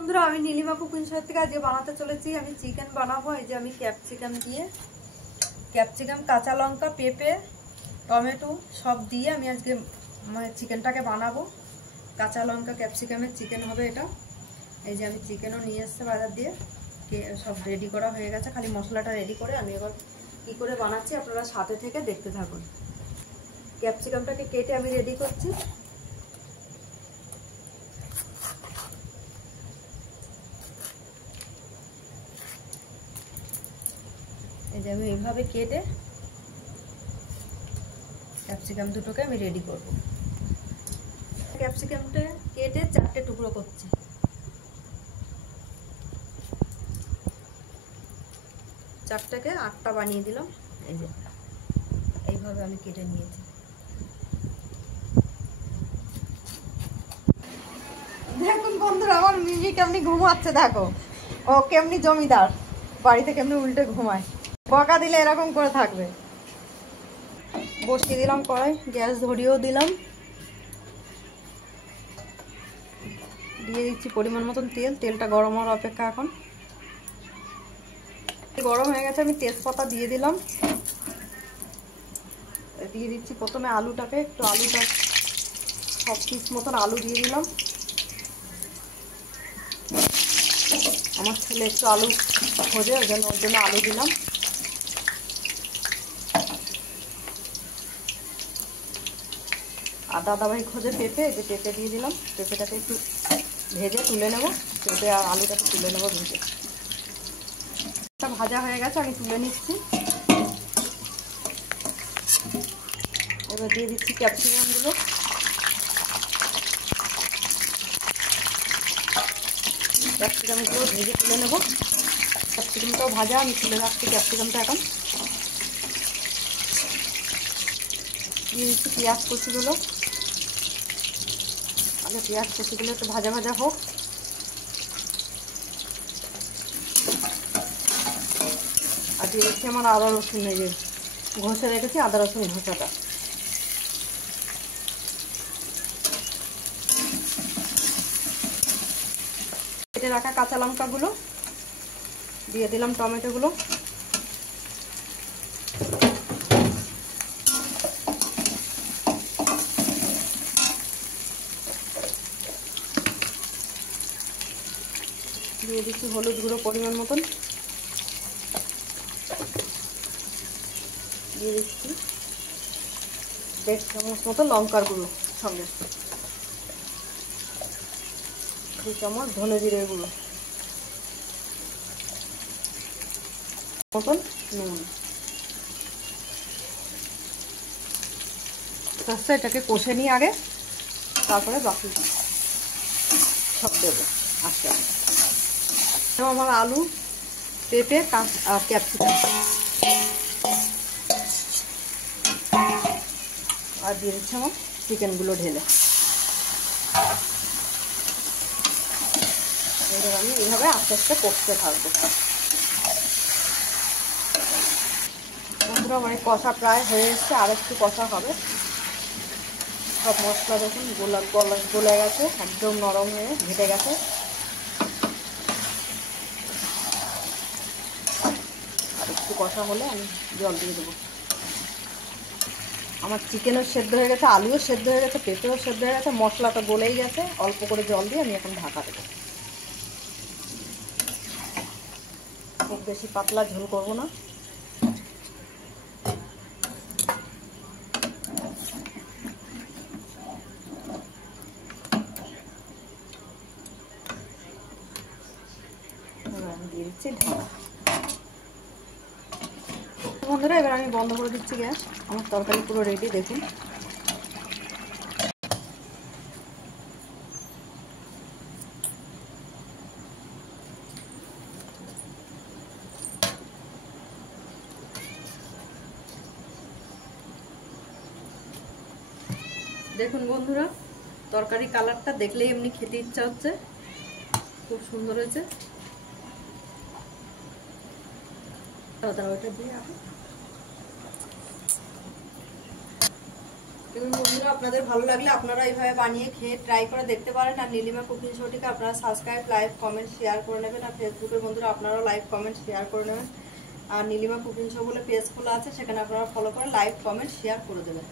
বন্ধুরা, আমি Nilima cooking show থেকে আজকে বানাতে চলেছি। আমি চিকেন বানাবো। এই যে আমি ক্যাপসিকাম দিয়ে, ক্যাপসিকাম, কাঁচা লঙ্কা, পেঁপে, টমেটো সব দিয়ে আমি আজকে চিকেনটাকে বানাবো। কাঁচা লঙ্কা ক্যাপসিকামের চিকেন হবে এটা। এই যে আমি চিকেনও নিয়ে এসেছি বাজার দিয়ে, সব রেডি করা হয়ে গেছে। খালি মশলাটা রেডি করে আমি এবার কী করে বানাচ্ছি আপনারা সাথে থেকে দেখতে থাকুন। ক্যাপসিকামটাকে কেটে আমি রেডি করছি। এই যে আমি এইভাবে কেটে ক্যাপসিকাম দুটোকে আমি রেডি করব। ক্যাপসিকামটা কেটে 4টে টুকরো করছি। চারটাকে 8টা বানিয়ে দিলাম। এই যে এইভাবে আমি কেটে নিয়েছি। দেখুন বন্ধুরা, আমার মিমি কেমনি ঘুমাচ্ছে। দেখো ও কেমনি জমিদার, বাড়িতে কেমনি উল্টে ঘুমায়। বকা দিলে এরকম করে থাকবে। বসিয়ে দিলাম কড়াই, গ্যাস ধরিয়েও দিলাম, দিয়ে দিচ্ছি পরিমাণ মতন তেল। তেলটা গরম হওয়ার অপেক্ষা। এখন গরম হয়ে গেছে, আমি তেজপাতা দিয়ে দিলাম। দিয়ে দিচ্ছি প্রথমে আলুটাকে, একটু আলুটা 6 পিস মতন আলু দিয়ে দিলাম। আমার ছেলে একটু আলু খোঁজে, ওর জন্য আলু দিলাম। আর দাদাভাই খোঁজে পেঁপে, যে পেঁপে দিয়ে দিলাম। পেঁপেটাকে একটু ভেজে তুলে নেব। পেঁপে আর আলুটাকে তুলে নেব ভেজে। ভাজা হয়ে গেছে, আমি তুলে নিচ্ছি। এবার দিয়ে দিচ্ছি ক্যাপসিকামগুলো। ক্যাপসিকামগুলো ভেজে তুলে নেব। ক্যাপসিকামটাও ভাজা, আমি তুলে রাখছি ক্যাপসিকামটা। এখন দিয়ে দিচ্ছি পেঁয়াজ কুচিগুলো। আগে পেঁয়াজ কুচিগুলো একটু ভাজা ভাজা হোক। আর দিয়ে দিচ্ছি আমার আদা রসুন, এই যে ঘষে রেখেছি আদা রসুন ঘষাটা। কেটে রাখা কাঁচা লঙ্কাগুলো দিয়ে দিলাম, টমেটোগুলো দিয়ে দিচ্ছি, হলুদ গুঁড়ো পরিমাণ মতন দিয়ে দিচ্ছি, 1.5 চামচ মতো লঙ্কার গুঁড়ো, সঙ্গে 2 চামচ ধনে জিরে গুঁড়ো মতন নুন। আচ্ছা, এটাকে কষে নিয়ে আগে, তারপরে বাকি সব দেবো আস্তে আস্তে। আমার আলু, পেঁপে আর ক্যাপসিকাম আর দিয়ে দিচ্ছি আমার চিকেনগুলো ঢেলে। এবার আমি এইভাবে আস্তে আস্তে কষতে থাকবো। বন্ধুরা, আমার কষা প্রায় হয়ে এসছে, আর একটু কষা হবে। সব মশলা দেখুন গলে গেছে, একদম নরম হয়ে ঘেটে গেছে। আর একটু কষা হলে আমি জল দিয়ে দেবো। আমার চিকেনও সেদ্ধ হয়ে গেছে, আলুও সেদ্ধ হয়ে গেছে, পেঁপেও সেদ্ধ হয়ে গেছে, মশলাটা গলেই গেছে। অল্প করে জল দিয়ে আমি এখন ঢাকা দেবো। খুব বেশি পাতলা ঝোল করবো না। আমি দিয়ে দিচ্ছি ঢাকা। বন্ধুরা, এবার আমি বন্ধ করে দিচ্ছি গ্যাস। আমার তরকারি পুরো রেডি, দেখুন। দেখুন বন্ধুরা, তরকারি কালারটা দেখলেই এমনি খেতে ইচ্ছা হচ্ছে। খুব সুন্দর হয়েছে। ওটা দিয়ে দেখুন বন্ধুরা, আপনাদের ভালো লাগলে আপনারা এইভাবে বানিয়ে খেয়ে ট্রাই করে দেখতে পারেন। আর নীলিমা কুকিং শোটিকে আপনারা সাবস্ক্রাইব, লাইক, কমেন্ট, শেয়ার করে নেবেন। আর ফেসবুকের বন্ধুরা আপনারাও লাইক, কমেন্ট, শেয়ার করে নেবেন। আর নীলিমা কুকিং শো বলে পেজ খোলা আছে, সেখানে আপনারা ফলো করে লাইক, কমেন্ট, শেয়ার করে দেবেন।